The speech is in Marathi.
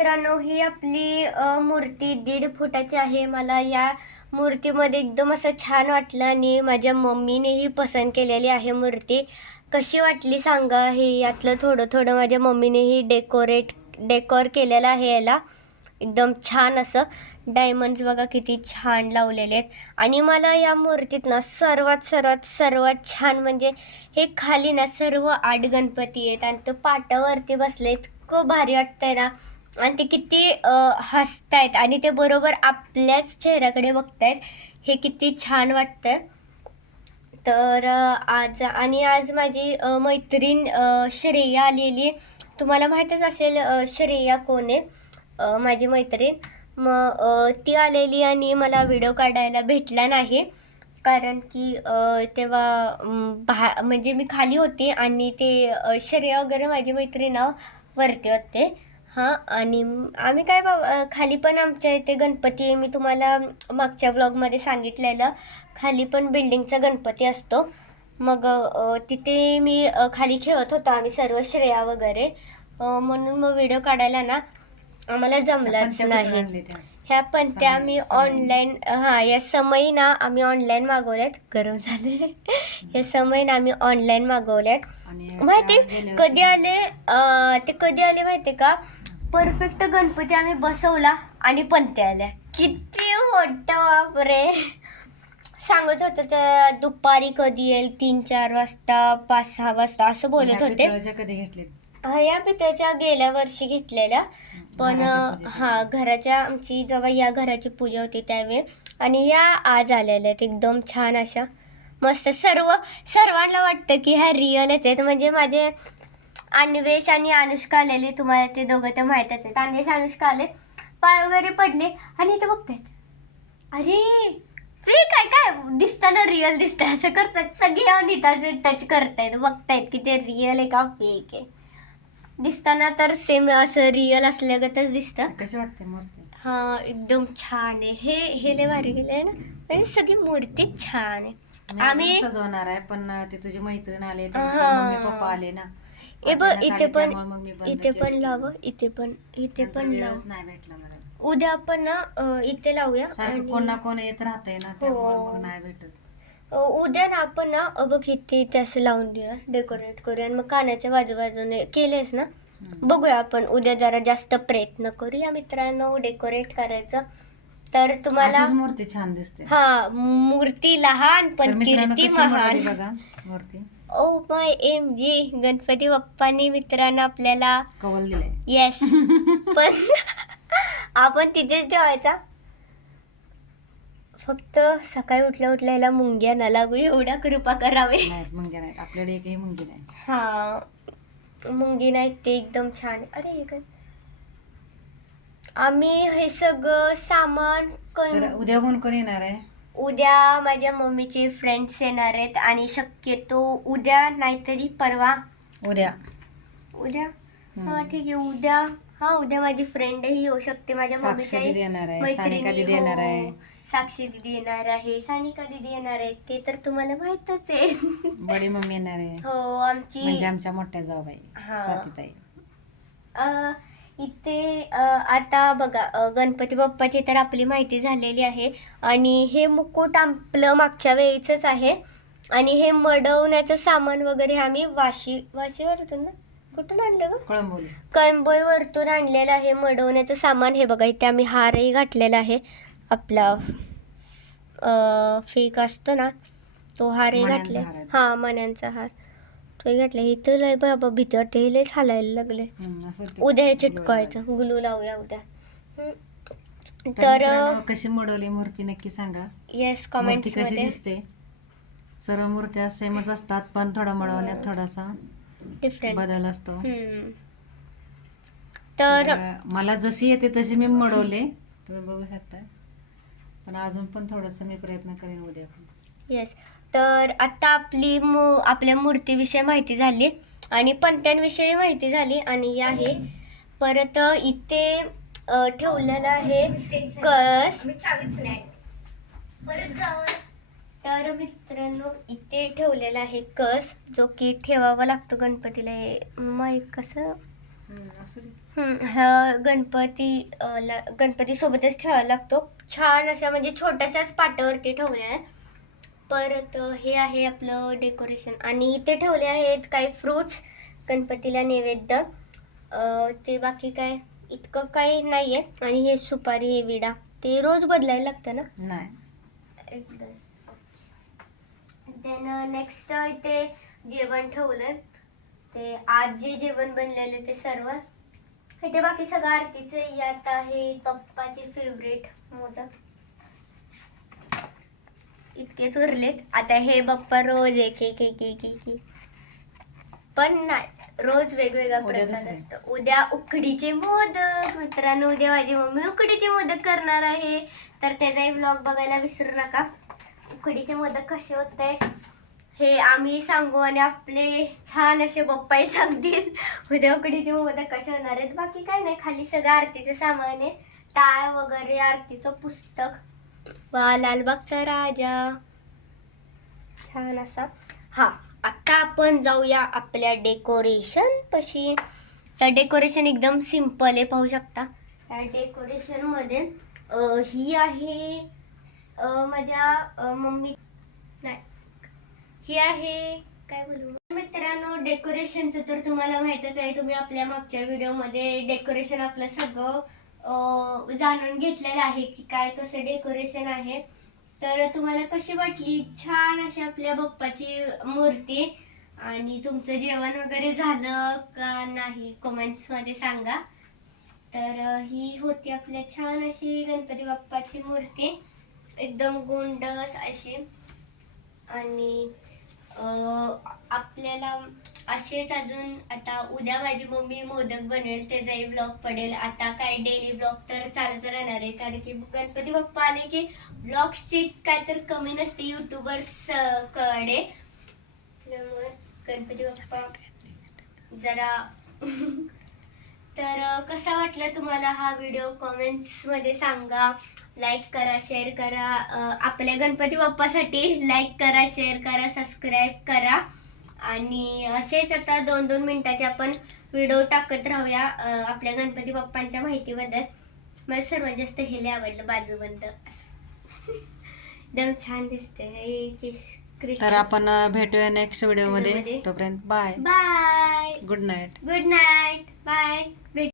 मित्रांनो ही आपली मूर्ती दीड फुटाची आहे. मला या मूर्तीमध्ये एकदम असं छान वाटलं आणि माझ्या मम्मीनेही पसंत केलेली आहे मूर्ती. कशी वाटली सांगा हे यातलं थोडं थोडं माझ्या मम्मीनेही डेकोरेट डेकोर केलेलं आहे याला. एकदम छान असं. डायमंड्स बघा किती छान लावलेले आहेत. आणि मला या मूर्तीत ना सर्वात सर्वात सर्वात छान म्हणजे हे खाली ना सर्व आठ गणपती आहेत आणि तो पाटावरती बसले इतकं भारी वाटतंय ना. आणि ते किती हसत हसतायत आणि ते बरोबर आपल्याच चेहऱ्याकडे बघतायत. हे किती छान वाटतंय. तर आज आणि आज माझी मैत्रीण श्रेया आलेली. तुम्हाला माहीतच असेल श्रेया कोण आहे? माझी मैत्रीण. मग ती आलेली आणि मला व्हिडिओ काढायला भेटला नाही. कारण की तेव्हा भा म्हणजे मी खाली होती आणि ते श्रेया वगैरे माझी मैत्रीण वरती होते. हां आणि आम्ही काय बा खाली पण आमच्या इथे गणपती आहे. मी तुम्हाला मागच्या ब्लॉगमध्ये सांगितलेलं. खाली पण बिल्डिंगचा गणपती असतो. मग तिथे मी खाली खेळत होतो आम्ही सर्व श्रेया वगैरे. म्हणून मग व्हिडिओ काढायला ना आम्हाला जमलाच नाही. ह्या पंत्या आम्ही ऑनलाईन हां या समयी ना आम्ही ऑनलाईन मागवल्यात. गरम झाले या समयी ना आम्ही ऑनलाईन मागवल्यात. माहिती कधी आले ते कधी आले माहिती का? परफेक्ट गणपती आम्ही बसवला आणि पंत्या आल्या. किती मोठं बापरे सांगत होतं त्या दुपारी कधी येईल? तीन चार वाजता पाच सहा वाजता असं बोलत होते. कधी घेतले हा, या पित्याच्या गेल्या वर्षी घेतलेल्या. पण हा घराच्या आमची जेव्हा या घराची पूजा होती त्यावेळी. आणि या आज आलेल्या आहेत. एकदम छान अशा. मस्त. सर्व सर्वांना वाटतं की ह्या रिअलच आहेत. म्हणजे माझे अन्वेष आणि अनुष्का आलेले. तुम्हाला ते दोघं तर माहीतच आहेत. अन्वेष अनुष्का आले. पाय वगैरे पडले आणि इथं बघतायत. अरे ते काय काय? दिसताना रिअल दिसतं. असं करतात. सगळे अनिताचे टच करतायत. बघतायत की ते रिअल आहे का फेक आहे. दिसताना तर सेम असं रिअल असल्यागतच दिसतं. कशी वाटते मूर्ती? हा एकदम छान आहे. हे हे लय भारी आहे ना. म्हणजे सगळी मूर्ती छान आहे. आम्ही- सजवणार आहे पण ते तुझी मैत्रीण आले हा. मम्मी पप्पा आले ना. ए बघ इथे आले, पण त्यामुळे मग मी बंद इथे पण केलं लाव. इथे पण इथे नंतर पण लाव. नाही भेटला मला. उद्या आपण ना अं, इथे लावूया सारखं कोण ना कोण येत राहतंय ना त्यामुळे मग नाही भेटत. अं, उद्या ना आपण ना अं, बघ इथे इथे असं लावून देऊया डेकोरेट करूया आणि मग कानाच्या बाजूबाजूने केलेस ना? हम्म. बघूया आपण उद्या जरा जास्त प्रयत्न करूया मित्रांनो डेकोरेट करायचं. तर तुम्हाला अशीच मूर्ती छान दिसते. हा मूर्ती लहान तर पण मित्रांनो कीर्ती कशी महान. बनवली बघा मूर्ती. Oh my M G Ganpati बाप्पांनी मित्रांनो आपल्याला कवल दिलंय. येस पण आपण तिथेच ठेवायचा. फक्त सकाळी उठल्या उठल्या ह्याला मुंग्या न लागू एवढा कृपा करावे. नाहीत मुंग्या नाहीत. आपल्याकडे एकही मुंगी नाही. हा मुंगी नाही ते एकदम छान अरे हे काय? आम्ही हे सगळं सामान तर उद्या कोण कोण येणार आहे? उद्या माझ्या मम्मीचे फ्रेंड्स येणार आहेत आणि शक्यतो उद्या नाहीतरी परवा. उद्या. उद्या. हा ठीक आहे. उद्या. हा उद्या माझी फ्रेंडही येऊ शकते. माझ्या साक्षी मम्मीच्या दीदी येणार आहे. सानिका दीदी येणार हो, आहे. साक्षी दिदी येणार आहे. सानिका दिदी येणार आहे ते तर तुम्हाला माहितच आहे. बडी मम्मी येणार आहे. हो आमची म्हणजे आमच्या मोठ्या जाऊबाई हा. स्वातीताई. अ, इथे आता बघा गणपती बाप्पाची तर आपली माहिती झालेली आहे. आणि हे मुकुट आपलं मागच्या वेळीचंच आहे. आणि हे मडवण्याचं सामान वगैरे आम्ही वाशी वाशीवरतून ना? कुठून आणलं ग? कळंबोली. कळंबोईवरतून आणलेलं आहे मडवण्याचं सामान. हे बघा इथे आम्ही हारही घातलेला आहे. आपला फेक असतो ना तो हारही घातला. हा मण्यांचा हार. तोही घातला इथं लय बाबा भीती वाटते. हे लयच हालायला लागले. ते उद्या हे चिटकवायचं. गुलू लावूया उद्या. तर कशी मडवली मूर्ती नक्की सांगा. येस मूर्ती कॉमेंट्स कशी मध्ये. दिसते? सर्व मूर्त्या सेमच असतात पण थोडा मडवण्यात थोडासा डिफरंट बदल असतो. तर तर मला जशी येते तशी मी मडवले. तुम्ही बघू शकता. पण अजून पण थोडस मी प्रयत्न करेन उद्या. पण येस तर आता आपली मू आपल्या मूर्तीविषयी माहिती झाली आणि पंत्यांविषयी माहिती झाली आणि ही आहे परत इथे ठेवलेलं आहे कस? तर मित्रांनो इथे ठेवलेला आहे कस जो की ठेवावा लागतो गणपतीला. हे माईक कसं? हा गणपती अ, ला गणपती सोबतच ठेवायला लागतो. छान अशा म्हणजे छोट्याशाच पाटावरती ठेवल्या आहे परत हे आहे आपलं डेकोरेशन आणि इथे ठेवले आहेत काही फ्रुट्स गणपतीला नैवेद्य. ते बाकी काय इतकं काही नाही आहे आणि हे सुपारी हे विडा ते रोज बदलायला लागतं ना? नाही. देन नेक्स्ट इथे जेवण ठेवलंय. ते आज जे जेवण बनलेले ते सर्व. इथे बाकी सगळं आरतीचे यात आहे पप्पाचे फेवरेट मोदक. इतकेच उरलेत आता हे बाप्पा रोज एक एक एक एक एक एक. पण नाही रोज वेगवेगळा उद्या प्रसाद दुसरे. असतो. उद्या उकडीचे मोदक. मित्रांनो उद्या माझी मम्मी उकडीचे मोदक करणार आहे. तर त्याचाही ब्लॉग बघायला विसरू नका. उकडीचे मोदक कसे होत आहेत हे आम्ही सांगू आणि आपले छान असे पप्पाही सांगतील. उद्या उकडीचे मोदक कसे होणार आहेत. बाकी काय नाही खाली सगळं आरतीचं सामान आहे. टाळ वगैरे आरतीचं पुस्तक. वा लालबागचा राजा. छान असा. हा आता आपण जाऊया आपल्या डेकोरेशन पशी. तर डेकोरेशन एकदम सिंपल आहे पाहू शकता. त्या डेकोरेशनमध्ये ही आहे माझ्या मम्मी. नाही. ही आहे काय बोलू? मित्रांनो डेकोरेशनचं तर तुम्हाला माहितच आहे तुम्ही आपल्या मागच्या व्हिडिओमध्ये डेकोरेशन आपलं सगळं जाणून घेतलेलं आहे की काय कसं डेकोरेशन आहे. तर तुम्हाला कशी वाटली? छान अशी आपल्या बाप्पाची मूर्ती. आणि तुमचं जेवण वगैरे झालं का नाही? कमेंट्समध्ये सांगा. तर ही होती आपल्या छान अशी गणपती बाप्पाची मूर्ती. एकदम गोंडस अशी. आणि आपल्याला असेच अजून आता उद्या माझी मम्मी मोदक बनवेल त्याचाही ब्लॉग पडेल. आता काय डेली ब्लॉग तर चालूच राहणार आहे कारण की गणपती बाप्पा आले की ब्लॉग्सची काय तर कमी नसते युट्यूबर्सकडे. त्यामुळे गणपती बाप्पा जरा तर कसा वाटला तुम्हाला हा व्हिडिओ कॉमेंट्समध्ये सांगा. लाईक करा शेअर करा. आपल्या गणपती बाप्पासाठी लाईक करा शेअर करा सबस्क्राईब करा. आणि असेच आता दोन दोन मिनिटाचे आपण व्हिडिओ टाकत राहूया. आपल्या गणपती बाप्पांच्या माहितीबद्दल. मला सर्वात जास्त हे लय आवडलं बाजूबंद. एकदम छान दिसते हे तर आपण भेटूया नेक्स्ट व्हिडिओमध्ये. तोपर्यंत bye bye good night good night bye भेट